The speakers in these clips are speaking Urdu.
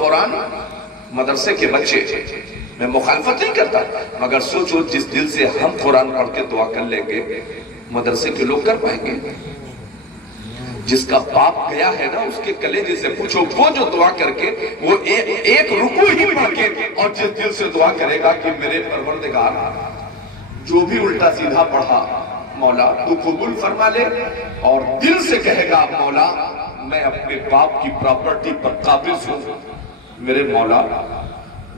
قرآن مدرسے کے بچے، میں مخالفت نہیں کرتا، مگر سوچو جس دل سے ہم قرآن پڑھ کے دعا کر لیں گے مدرسے کے لوگ کر پائیں گے؟ جس کا باپ گیا ہے نا، اس کے کلیجے سے پوچھو، وہ جو دعا کر کے وہ ایک رکوع ہی پڑھ کے اور جس دل سے دعا کرے گا کہ میرے پروردگار جو بھی الٹا سیدھا پڑھا مولا تو قبول فرما لے، اور دل سے کہے گا مولا میں اپنے باپ کی پراپرٹی پر قابض ہوں، میرے مولا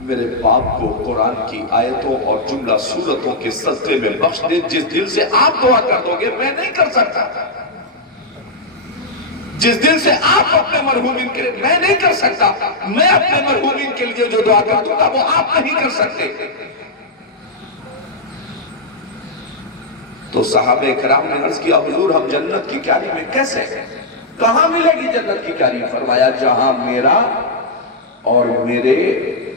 میرے باپ کو قرآن کی آیتوں اور جملہ سورتوں کے صدقے میں بخش دے، جس دل سے آپ دعا کر دو گے میں نہیں کر سکتا، جس دل سے آپ اپنے مرحومین کے لیے، میں نہیں کر سکتا، میں اپنے مرحومین کے لیے جو دعا کر دوں گا وہ آپ نہیں کر سکتے۔ تو صحابہ اکرام نے عرض کیا حضور ہم جنت کی کیاری میں کیسے ہیں؟ کہاں ملے گی جنت کی کیاری؟ فرمایا جہاں میرا اور میرے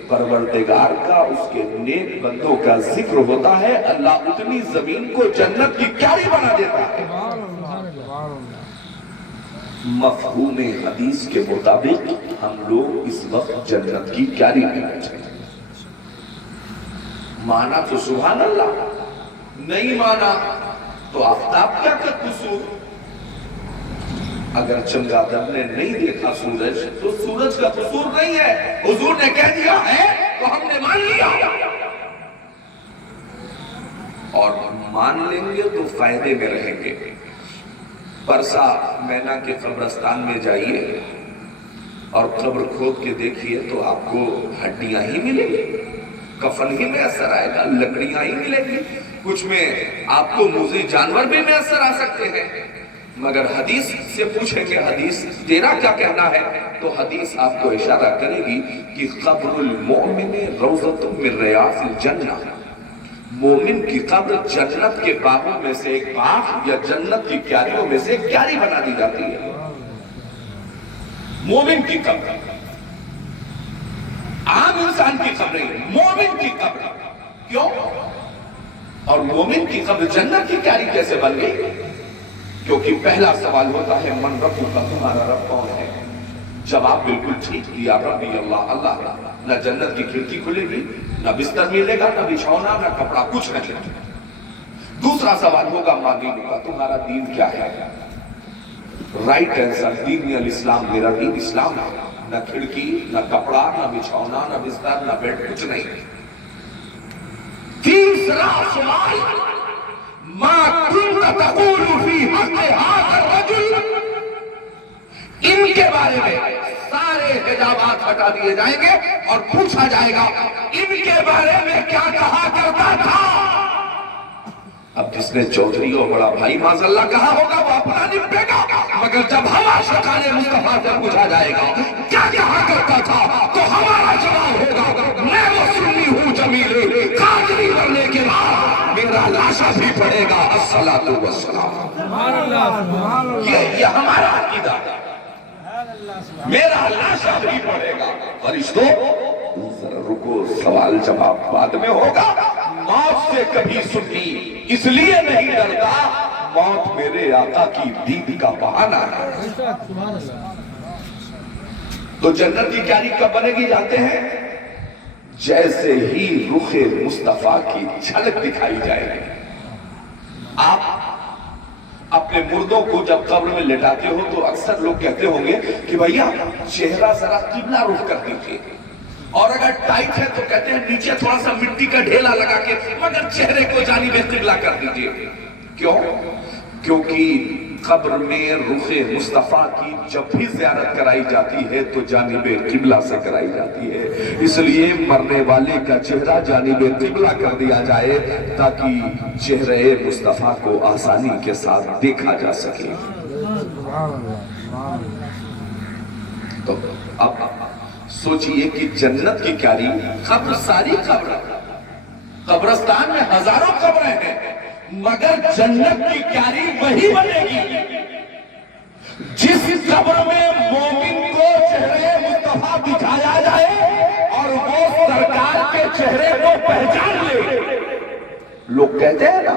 پروردگار کا، اس کے نیک بندوں کا ذکر ہوتا ہے، اللہ اتنی زمین کو جنت کی کیاری بنا دیتا ہے۔ مفہوم حدیث کے مطابق ہم لوگ اس وقت جنت کی کیاری میں پہنچے۔ مانا تو سبحان اللہ، نہیں مانا تو آفتاب کیا کا قصور؟ اگر چمگادر نے نہیں دیکھا سورج تو سورج کا قصور نہیں ہے، حضور نے کہہ دیا ہے تو ہم نے مان لیا، اور مان لیں گے تو فائدے میں رہیں گے۔ پرسا مینا کے قبرستان میں جائیے اور قبر کھود کے دیکھیے تو آپ کو ہڈیاں ہی ملیں گی، کفن ہی میں اثر آئے گا، لکڑیاں ہی ملیں گی، کچھ میں آپ کو موذی جانور بھی میں اثر آ سکتے ہیں، مگر حدیث سے پوچھیں گے حدیث تیرا کیا کہنا ہے تو حدیث آپ کو اشارہ کرے گی کہ قبر المؤمن روضۃ من ریاض الجنہ، مومن کی قبر جنت کے باغوں میں سے ایک باغ یا جنت کی کیاریوں میں سے ایک کیاری بنا دی جاتی ہے۔ مومن کی قبر، عام انسان کی قبر نہیں، مومن کی قبر، کیوں؟ اور مومن کی قبر جنت کی کیاری کیسے بن گئی؟ کیونکہ پہلا سوال ہوتا ہے من ربک کا، تمہارا رب کون ہے؟ جواب بالکل ٹھیک دیا، ربی اللہ، اللہ۔ نہ جنت کی کھڑکی کھلے گی، نہ بستر ملے گا، نہ بچھونا، نہ کپڑا، کچھ نہیں۔ دوسرا سوال ہوگا ماں دین کا، تمہارا دین کیا ہے؟ رائٹ آنسر، دین الاسلام، میرا دین اسلام ہے، نہ کھڑکی، نہ کپڑا، نہ بچھونا، نہ بستر، نہ بیڈ، کچھ نہیں۔ تیسرا سوال ما كنت تقول في حق هذا الرجل، ان کے بارے میں سارے حجابات ہٹا دیے جائیں گے اور پوچھا جائے گا ان کے بارے میں کیا کہا کرتا تھا۔ اب جس نے چودھری اور بڑا بھائی معاذ اللہ کہا ہوگا وہ اپنا نپٹے گا، مگر جب ہمارا شکان مصطفیٰ سے پوچھا جائے گا کیا کہا کرتا تھا تو ہمارا جواب ہوگا میں وہ سنی ہوں جمیل، قادری بننے کے بعد میرا لاشا بھی پڑے گا الصلاۃ والسلام۔ یہ ہمارا عقیدہ ہے، میرا لاشا بھی پڑے گا۔ فرشتوں ذرا رکو، سوال جواب بعد میں ہوگا۔ موت سے کبھی سنی اس لیے نہیں ڈرتا، موت میرے آقا کی دید کا بہانہ ہے۔ تو جنت کی کیاری کب بنے گی جانتے ہیں؟ جیسے ہی رخ مصطفیٰ کی جھلک دکھائی جائے گی۔ آپ اپنے مردوں کو جب قبر میں لٹاتے ہو تو اکثر لوگ کہتے ہوں گے کہ بھیا چہرہ ذرا قبلہ رخ کر دیجیے، اور اگر ٹائٹ ہے تو کہتے ہیں نیچے تھوڑا سا مٹی کا ڈھیلا لگا کے مگر چہرے کو جانب قبلہ کر دیجیے۔ کیوں؟ کیونکہ قبر میں رخ مصطفیٰ کی جب بھی زیارت کرائی جاتی ہے تو جانب قبلہ سے کرائی جاتی ہے، اس لیے مرنے والے کا چہرہ جانب قبلہ کر دیا جائے تاکہ چہرے مصطفیٰ کو آسانی کے ساتھ دیکھا جا سکے۔ تو اب سوچئے کہ جنت کی کیاری قبر، ساری قبر، قبرستان میں ہزاروں قبریں ہیں مگر جنت کی کیاری وہی بنے گی جس قبر میں مومن کو چہرے مصطفیٰ دکھایا جائے اور وہ سرکار کے چہرے کو پہچان لے۔ لوگ کہتے ہیں نا،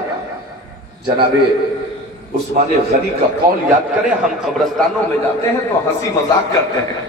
جناب عثمان غنی کا قول یاد کریں، ہم قبرستانوں میں جاتے ہیں تو ہنسی مذاق کرتے ہیں،